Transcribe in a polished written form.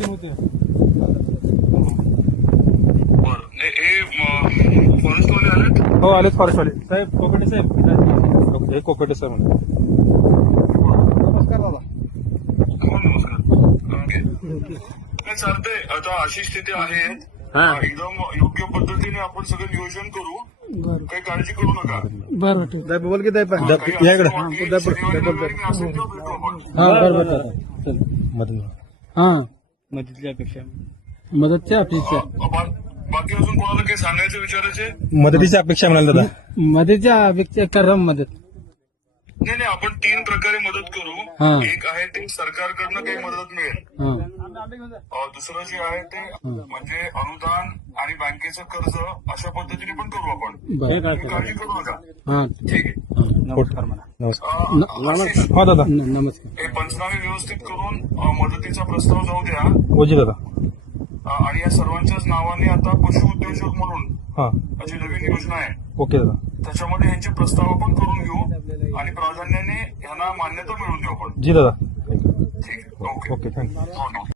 बरं फॉरेस्टवाले आलेत. हो आलेच फॉरेस्टवाले साहेब. कोकटे साहेब हे कोकटे साहेब म्हणा. नमस्कार दादा. हो नमस्कार. काय चालतंय आता अशी स्थिती आहे. एकदम योग्य पद्धतीने आपण सगळं नियोजन करू. काही काळजी करू नका. बरं ठीक आहे. बोल की काही याकडे. असेल तर शनिवारी वगैरे मी असेल तेव्हा भेटू आपण. मदतीच्या अपेक्षा मदतच्या अपेक्षा बाकी अजून कोणाला काही सांगायचं विचारायचे? मदतीची अपेक्षा म्हणाल दादा. मदतीच्या अपेक्षा करा मदत. नाही आपण 3 प्रकारे मदत करू. हा. एक आहे ते सरकारकडनं काही मदत मिळेल. दुसरं जे आहे ते म्हणजे अनुदान आणि बँकेचं कर्ज अशा पद्धतीने पण करू आपण. तुम्ही काळजी करू नका. हा ठीक आहे. नमस्कार. आशिष, हा दादा. नमस्कार. हे पंचनामे व्यवस्थित करून मदतीचा प्रस्ताव जाऊ द्या. ओजी दादा. आणि या सर्वांच्याच नावाने आता पशु उद्योजक म्हणून हा अशी नवीन योजना आहे. ओके दादा. त्याच्यामध्ये ह्यांचे प्रस्ताव आपण करून घेऊ आणि प्राधान्याने ह्यांना मान्यता मिळवून देऊ आपण. जी दादा. ठीक आहे. ओके. Okay thank you. हो.